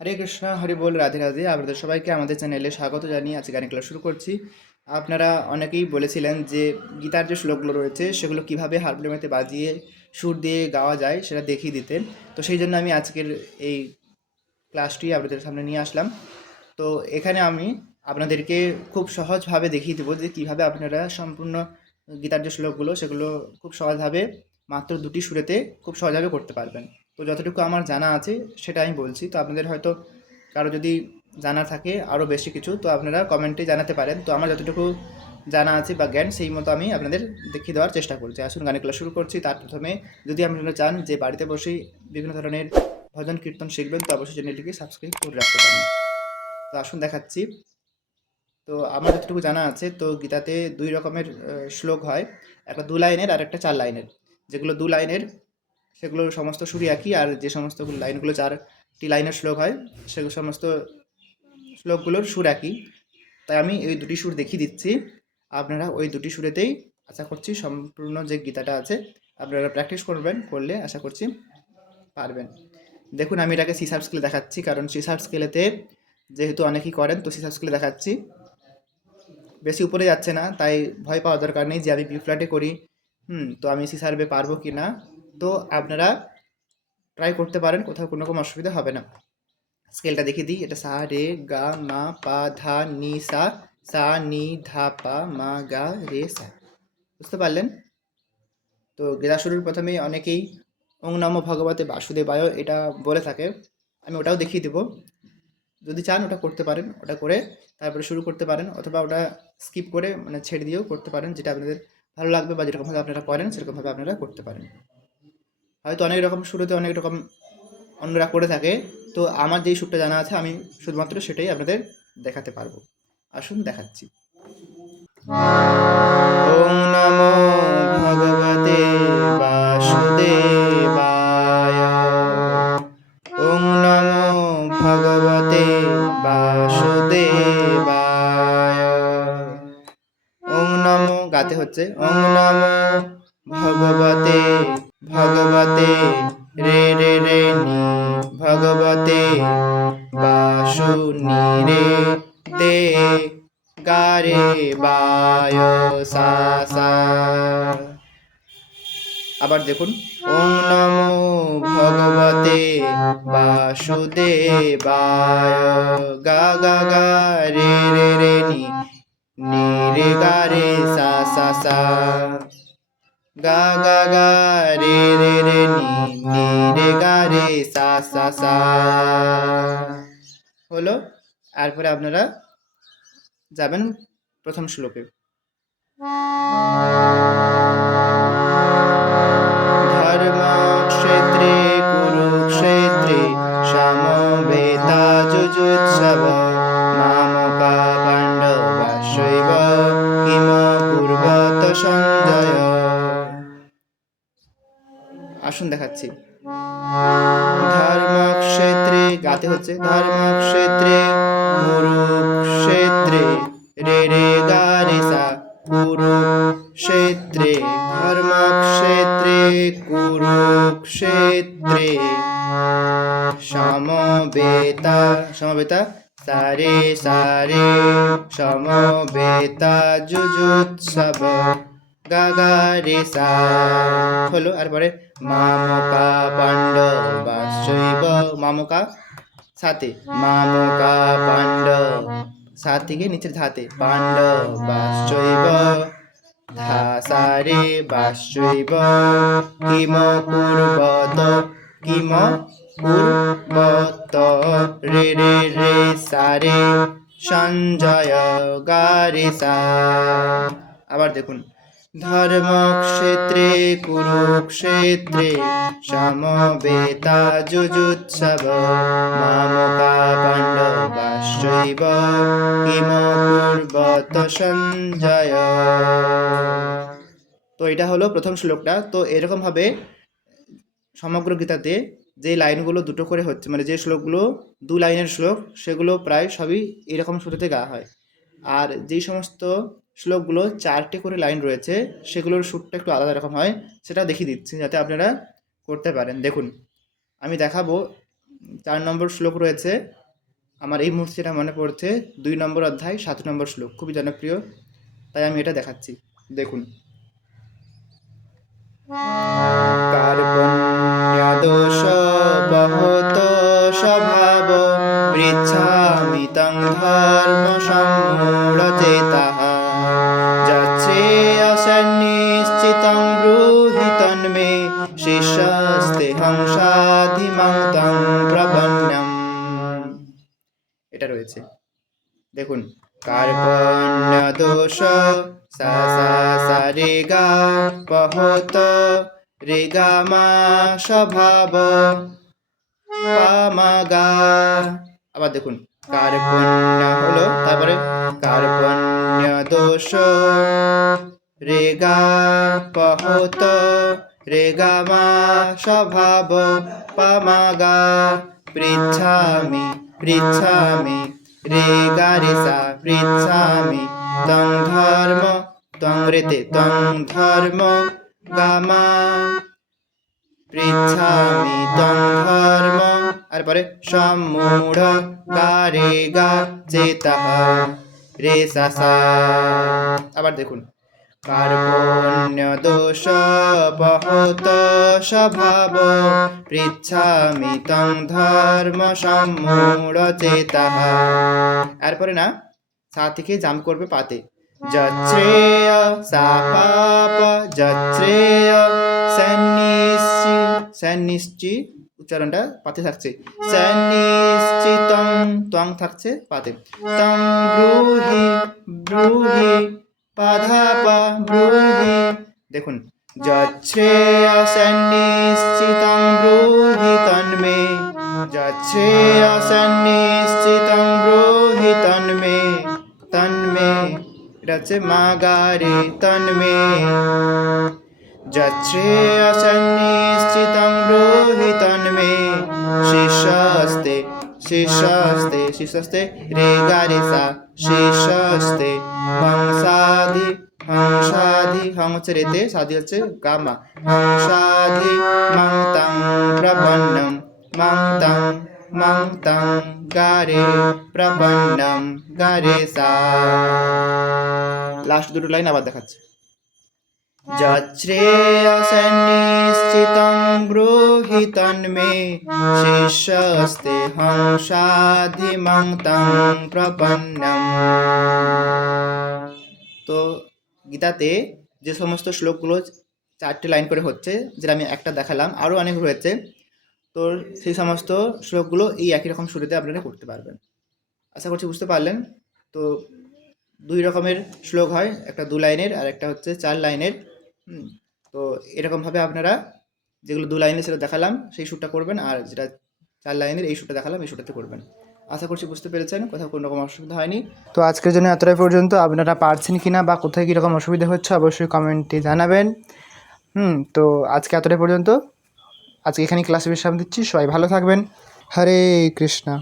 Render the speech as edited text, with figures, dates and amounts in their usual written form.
হরে কৃষ্ণ, হরি বল, রাধে রাধে। আপনাদের সবাইকে আমাদের চ্যানেলে স্বাগত জানিয়ে আজকে গান ক্লাস শুরু করছি। আপনারা অনেকেই বলেছিলেন যে গীতার যে শ্লোকগুলো রয়েছে সেগুলো কিভাবে হারমোনিয়ামে বাজিয়ে সুর দিয়ে গাওয়া যায় সেটা দেখিয়ে দিতে। তো সেই জন্য আমি আজকের এই ক্লাসটি আপনাদের সামনে নিয়ে আসলাম। তো এখানে আমি আপনাদেরকে খুব সহজভাবে দেখিয়ে দেবো যে কীভাবে আপনারা সম্পূর্ণ গীতার যে শ্লোকগুলো সেগুলো খুব সহজভাবে মাত্র দুটি সুরেতে খুব সহজভাবে করতে পারবেন। তো যতটুকু আমার জানা আছে সেটা আমি বলছি। তো আপনাদের হয়তো কারো যদি জানা থাকে আরও বেশি কিছু, তো আপনারা কমেন্টে জানাতে পারেন। তো আমার যতটুকু জানা আছে বা জ্ঞান সেই মতো আমি আপনাদের দেখিয়ে দেওয়ার চেষ্টা করছি। আসুন গানের ক্লাস শুরু করছি। তার প্রথমে যদি আপনারা চান যে বাড়িতে বসেই বিভিন্ন ধরনের ভজন কীর্তন শিখবেন, তো অবশ্যই চ্যানেলটিকে সাবস্ক্রাইব করে রাখতে পারেন। তো আসুন দেখাচ্ছি। তো আমার যতটুকু জানা আছে, তো গীতাতে দুই রকমের শ্লোক হয়, একটা দু লাইনের আর একটা 4 লাইনের। যেগুলো দু লাইনের সেগুলোর সমস্ত সুরই একই, আর যে সমস্ত লাইনগুলো 4টি লাইনের শ্লোক হয় সেগুলো সমস্ত শ্লোকগুলোর সুর একই। তাই আমি এই দুটি সুর দেখিয়ে দিচ্ছি, আপনারা ওই দুটি সুরেতেই আশা করছি সম্পূর্ণ যে গীতাটা আছে আপনারা প্র্যাকটিস করবেন, করলে আশা করছি পারবেন। দেখুন আমি এটাকে সি শার্প স্কেলে দেখাচ্ছি, কারণ সি শার্প স্কেলেতে যেহেতু অনেকেই করেন, তো সি শার্প স্কেলে দেখাচ্ছি। বেশি উপরে যাচ্ছে না, তাই ভয় পাওয়ার দরকার নেই যে আমি বি ফ্ল্যাটে করি, তো আমি সি শার্পে পারবো কি না। তো আপনারা ট্রাই করতে পারেন, কোথাও কোনো রকম অসুবিধা হবে না। স্কেলটা দেখিয়ে দিই, এটা সা রে গা মা পা ধা নি সা, সা নি ধা পা মা গা রে সা। বুঝতে পারলেন? তো গীতা শুরুর প্রথমেই অনেকেই ওং নমো ভগবতে বাসুদেবায় এটা বলে থাকে, আমি ওটাও দেখিয়ে দেবো। যদি চান ওটা করতে পারেন, ওটা করে তারপরে শুরু করতে পারেন, অথবা ওটা স্কিপ করে মানে ছেড়ে দিয়েও করতে পারেন, যেটা আপনাদের ভালো লাগবে বা যেরকমভাবে আপনারা করেন সেরকমভাবে আপনারা করতে পারেন। হয়তো অনেক রকম শুরুতে অনেক রকম অন্যরা করে থাকে, তো আমার যেই সুরটা জানা আছে আমি শুধুমাত্র সেটাই আপনাদের দেখাতে পারবো। আসুন দেখাচ্ছি। ওম নমো ভগবতে বাসুদেবায়। ওং নমো ভগবতে বাসুদেবায়। ওং নমো গাতে হচ্ছে ওং নমো ভগবতে ভগবতে রে রে রে নি ভগবতে বাসু নি রে দে গা রে বায় সা সা। আবার দেখুন ওং নমো ভগবতে বাসুদেবায়। গা গা গা রে রে রে নি নি রে গা রে সা সা সা। গা গা গা রে রে রে নি নি রে গা রে সা সা সা। হলো। এরপরে আপনারা যাবেন প্রথম শ্লোকে। ধর্মক্ষেত্রে কুরুক্ষেত্রে সমবেতাযুযুৎসব মামকা পাণ্ডবাশ্চৈব কিম কুর্বত সঞ্জয়। আসুন দেখাচ্ছি। ধর্মক্ষেত্রে গাতে হচ্ছে ধর্মক্ষেত্রে কুরুক্ষেত্রে রে রে গা রে সা। কুরুক্ষেত্রে ধর্মক্ষেত্রে কুরুক্ষেত্রে সমবেতা সমবেতা সারে সারে সমবেতা যুযুৎসব গা গা রে সা। হলো। আর পরে মামকা পাণ্ডবাশ্চৈব, মামকা সাথে মামকা পাণ্ডব সাত থেকে নিচের ধাতে পাণ্ডবাশ্চৈব ধা সা রে বাশ্চৈব কিম কুর্বত কিম কুর্বত রে রে রে সা রে সঞ্জয় গা রে সা। আবার দেখুন ধর্মক্ষেত্রে কুরুক্ষেত্রে সমবেতা যুযুৎসব মামকা পাণ্ডবাশ্চৈব কিম কুর্বত সঞ্জয়। তো এটা হলো প্রথম শ্লোকটা। তো এরকমভাবে সমগ্র গীতাতে যে লাইনগুলো দুটো করে হচ্ছে, মানে যে শ্লোকগুলো দু লাইনের শ্লোক সেগুলো প্রায় সবই এরকম শুরুতে গাওয়া হয়। আর যেই সমস্ত শ্লোকগুলো 4টে করে লাইন রয়েছে সেগুলোর সুরটা একটু আলাদা রকম হয়, সেটা দেখিয়ে দিচ্ছি যাতে আপনারা করতে পারেন। দেখুন আমি দেখাবো 4 নম্বর শ্লোক রয়েছে, আমার এই মুহূর্তে এটা মনে পড়ছে, 2 নম্বর অধ্যায় 7 নম্বর শ্লোক, খুবই জনপ্রিয়, তাই আমি এটা দেখাচ্ছি। দেখুন, কার্পণ্যদোষ বহুত স্বভাব পৃচ্ছামি তং ধর্ম সম্মূঢ়চেতাঃ যচ্ছেয়সন্নিশ্চিতং ব্রূহি তন্মে শিষ্যস্তেহং সাধিমাং তং প্রপন্নম। এটা রয়েছে, দেখুন, কার্পণ্যদোষ সা সা সা রে গা বহুত রে গা মা স্বভাব পা মা গা। আবার দেখুন, কার্পণ্য হলো, তারপরে কার্পণ্যদোষ রে গা বহুত রে গা মা স্বভাব পা মা গা পৃচ্ছামি পৃচ্ছামি রে গা রে সা পৃচ্ছামি তং ধর্ম তং রেতে তং ধর্ম গামা পৃচ্ছামি তং ধর্ম, আর পরে সম্মূঢ় গা রে গা চেতাঃ রে সা সা। আবার দেখুন, কার্পণ্যদোষ বহুত স্বভাব পৃচ্ছামি তং ধর্ম সম্মূঢ়চেতাঃ। এরপরে না, সা থেকে জাম্প করবে পাতে, যচ্ছেয় সা পাপ যচ্ছেয় সন্নিশ্চি উচ্চারণটা পাতে থাকছে, সন্নিশ্চিতং ত্বং থাকছে পাতে, তং ব্রূহি ব্রূহি পাধাপা ব্রূহি। দেখুন, যচ্ছেয় সন্নিশ্চিতং ব্রূহি তন্মে যচ্ছেয় সন্নিশ্চিতং ব্রূহি তন্মে তন্মে, এটা হচ্ছে মা গা রে তন্মে যচ্ছেয় সন্নিশ্চিতং ব্রূহি তন্মে শিষ্যস্তে শিষ্যস্তে শিষ্যস্তে রে গা রে সা শিষ্যস্তে হংসাধি হংসাধি, হং হচ্ছে রেতে, সাধি হচ্ছে গামা, হংসাধি মাং তাং প্রপন্নম মাং তাং গা রে প্রপন্নম গা রে সা। লাস্ট দুটো লাইন আবার দেখাচ্ছে, যচ্ছেয় সন্নিশ্চিতং ব্রূহি তন্মে শিষ্যস্তে হংসাধিমাং তং প্রপন্নম। তো গীতাতে যে সমস্ত শ্লোকগুলো 4টে লাইন করে হচ্ছে, যেটা আমি একটা দেখালাম, আরও অনেক রয়েছে, তো সেই সমস্ত শ্লোকগুলো এই একই রকম শুরুতে আপনারা করতে পারবেন। আশা করছি বুঝতে পারলেন। তো 2 রকমের শ্লোক হয়, একটা 2 লাইনের আর একটা হচ্ছে 4 লাইনের। তো এরকমভাবে আপনারা যেগুলো 2 লাইনের সেটা দেখালাম সেই শ্যুটটা করবেন, আর যেটা 4 লাইনের এই শ্যুটটা দেখালাম এই শ্যুটটাতে করবেন। আশা করছি বুঝতে পেরেছেন, কোথাও কোনো রকম অসুবিধা হয়নি। তো আজকের জন্য এতটাই পর্যন্ত। আপনারা পারছেন কি না বা কোথায় কীরকম অসুবিধা হচ্ছে অবশ্যই কমেন্টে জানাবেন। তো আজকে এতটাই পর্যন্ত, আজকে এখানেই ক্লাসে বিশ্রাম দিচ্ছি। সবাই ভালো থাকবেন। হরে কৃষ্ণা।